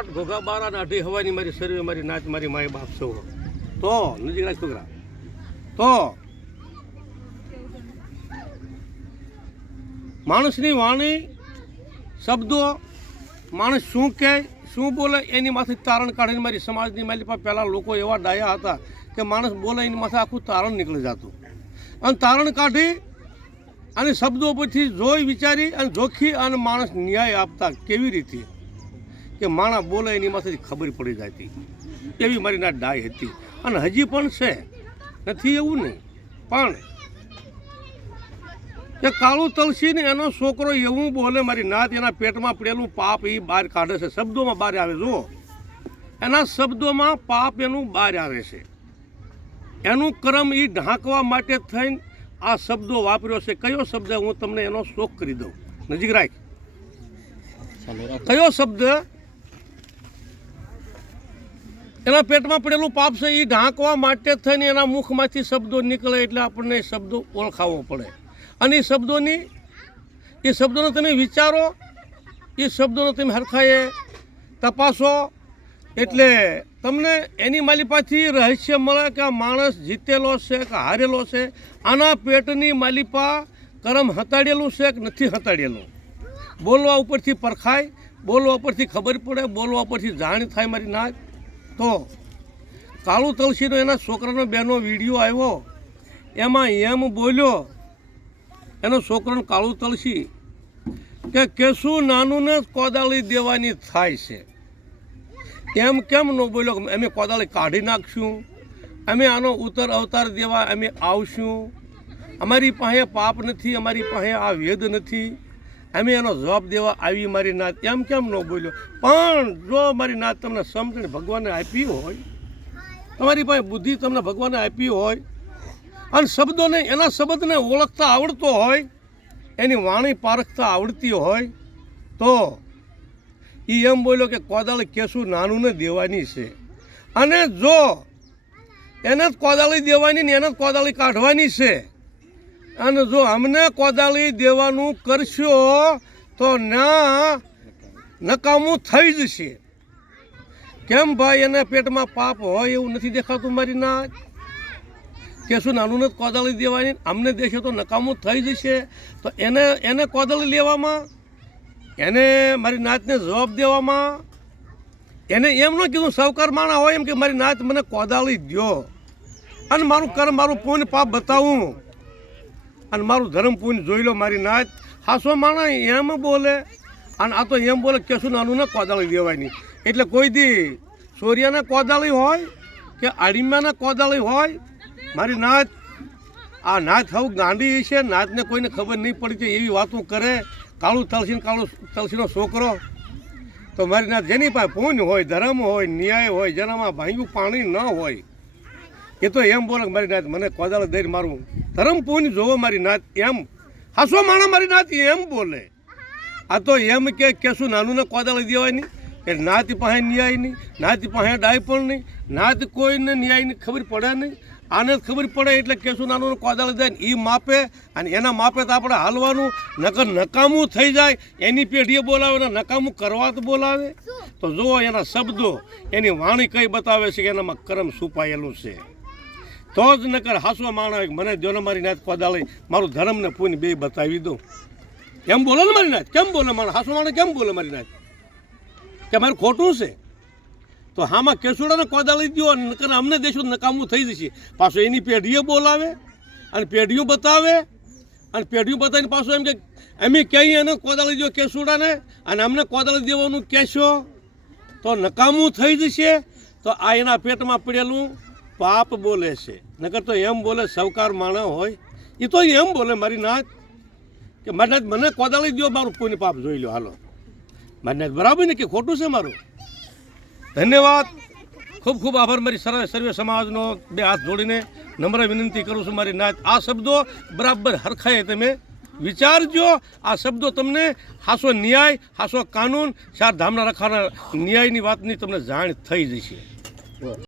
આઠ ઘોઘા બાર અને અઢી હવાની મારી સર્વે મારી નાચ મારી માય બાપ સૌ તો, નજીક રાખ છોકરા. તો, માણસની વાણી, શબ્દો, માણસ શું કહે, શું બોલે, એની માથે તારણ કાઢીને મારી સમાજની મારી પાસે પહેલાં લોકો એવા ડાયા હતા કે માણસ બોલે, એની માથે આખું તારણ નીકળી જતું. અને તારણ કાઢી અને શબ્દો પછી જોઈ વિચારી અને જોખી અને માણસ ન્યાય આપતા કેવી રીતે? કે માણસ બોલે એની માથેથી ખબર પડી જતી. એવી મારી ના ડાય હતી. અને હજી પણ છે. નથી એવું નહીં પણ એ કાળું તલસી ને એનો છોકરો એવું બોલે મારી નાત એના પેટમાં પડેલું પાપ એ બહાર કાઢે છે. શબ્દોમાં બહાર આવે જુઓ. એના શબ્દોમાં પાપ એનું બહાર આવે છે. એનું કર્મ એ ઢાંકવા માટે થઈને આ શબ્દો વાપર્યો છે. કયો શબ્દ? હું તમને એનો શોખ કરી દઉં. નજીક રાખ. કયો શબ્દ? એના પેટમાં પડેલું પાપ છે એ ઢાંકવા માટે થઈને એના મુખમાંથી શબ્દો નીકળે એટલે આપણને એ શબ્દો ઓળખાવવો પડે. અને એ શબ્દોની એ શબ્દોને તમે વિચારો એ શબ્દોને તમે હરખાએ તપાસો. એટલે તમને એની માલિપાથી રહસ્ય મળે કે આ માણસ જીતેલો છે કે હારેલો છે, આના પેટની માલિપા કરમ હતાડેલું છે કે નથી હતાડેલું? બોલવા ઉપરથી પરખાય, બોલવા ઉપરથી ખબર પડે, બોલવા ઉપરથી જાણ થાય મારી નાચ તો કાળુ તલસીનો એના છોકરાનો બેનો વીડિયો આવ્યો. એમાં એમ બોલ્યો, એનો છોકરાનો કાળું તલસી, કે કેશું નાનું ને કોદાળી દેવાની થાય છે. એમ કેમ ન બોલ્યો, અમે કોદાળી કાઢી નાખશું, અમે આનો ઉત્તર અવતાર દેવા અમે આવશું. અમારી પાસે પાપ નથી, અમારી પાસે આ વેદ નથી. અમે એનો જવાબ દેવા આવી મારી નાત. એમ કેમ ન બોલ્યો? પણ જો મારી નાત તમને સમજણ ભગવાને આપી હોય, તમારી પાસે બુદ્ધિ તમને ભગવાને આપી હોય, અને શબ્દોને, એના શબ્દને ઓળખતા આવડતો હોય, એની વાણી પારખતા આવડતી હોય, તો એ એમ બોલ્યો કે કોદાળ કેસું નાનું ને દેવાની છે. અને જો એને જ કોદાળી દેવાની ને એને જ કોદાળી કાઢવાની છે અને જો અમને કોદાળી દેવાનું કરશો, તો ના નકામું થઈ જશે. કેમ ભાઈ, એના પેટમાં પાપ હોય એવું નથી દેખાતું મારી ના કેશું નાનું નથી કોદાળી દેવાની? અમને દેશે તો નકામું થઈ જશે. તો એને એને કોદાળી લેવામાં? એને મારી નાતને જવાબ દેવામાં? એને એમ ન કીધું સહકાર માણા હોય એમ કે મારી નાત મને કોદાળી દ્યો. અને મારું કર્મ, મારું પૂર્ણ પાપ બતાવું. અને મારું ધર્મ પુણ્ય જોઈ લો મારી નાત. હાસો માણા એમ બોલે અને આ તો એમ બોલે કેશું નાનું કોદાળી દેવાયની એટલે કોઈ દી સોરિયાના કોદાળી હોય કે આડીમાના કોદાળી હોય, મારી નાત, આ નાત હવે ગાંડી છે, નાતને કોઈને ખબર નહીં પડી છે એવી વાતો કરે, કાળું તલસી કાળું તલસીનો છોકરો. તો મારી નાત જેની પાસે પૂન હોય, ધર્મ હોય, ન્યાય હોય, જેનામાં ભાંગ્યું પાણી ન હોય એ તો એમ બોલે મારી નાત, મને કોદાળ દઈને મારું ધર્મ પુણ્ય જોવો મારી નાત, એમ. હાસો માણા મારી નાત, એમ બોલે. આ તો એમ કે કેશું નાનું ને કોદાળી દેવાની કે નાત પાસે ન્યાય નહીં નાત પાસે ડાય પણ નહીં નાત કોઈને ન્યાયની ખબર પડે નહીં. આને ખબર પડે એટલે કેશું નાનું કોદાળ દે એ માપે અને એના માપે તો આપણે હાલવાનું. નકર નકામું થઈ જાય, એની પેઢીએ બોલાવે ને નકામું કરવા તો બોલાવે. તો જુઓ એના શબ્દો, એની વાણી કઈ બતાવે છે કે એનામાં કરમ છુપાયેલું છે. તો જ નકર હાસવા માણા મને જો ને મારી નાથ કોદાળી મારું ધર્મ ને પૂન બે બતાવી દઉં. એમ બોલે ને મારી નાત? કેમ બોલે માણસ? હાસવા માણે કેમ બોલે મારી નાથ કે મારું ખોટું છે? તો હામાં કેસુડાને કોદાળી દો નકર અમને દેશો નકામું થઈ જશે. પાછું એની પેઢીઓ બોલાવે અને પેઢીઓ બતાવે અને પેઢીઓ બતાવીને પાછું એમ કે, અમે કહીએ એને કોદાળી દો કેસુડાને? અને અમને કોદાળી દેવાનું કહેશો? તો નકામું થઈ જશે. તો આ એના પેટમાં પડેલું પાપ બોલે છે. નકર તો એમ બોલે સવકાર માણસ હોય. એ તો એમ બોલે, મારી નાત, કે મારી મને કોદાળી દો મારું કોઈને પાપ જોઈ લો હાલો. મારી બરાબર ને કે ખોટું છે મારું? ધન્યવાદ. ખૂબ ખૂબ આભાર મારી સર, સર્વે સમાજનો બે હાથ જોડીને નમ્ર વિનંતી કરું છું મારી નાત. આ શબ્દો બરાબર હરખાએ તમે વિચારજો. આ શબ્દો તમને હાસો ન્યાય, હાસો કાનૂન, ચાર ધામના રખાના ન્યાયની વાતની તમને જાણ થઈ જશે.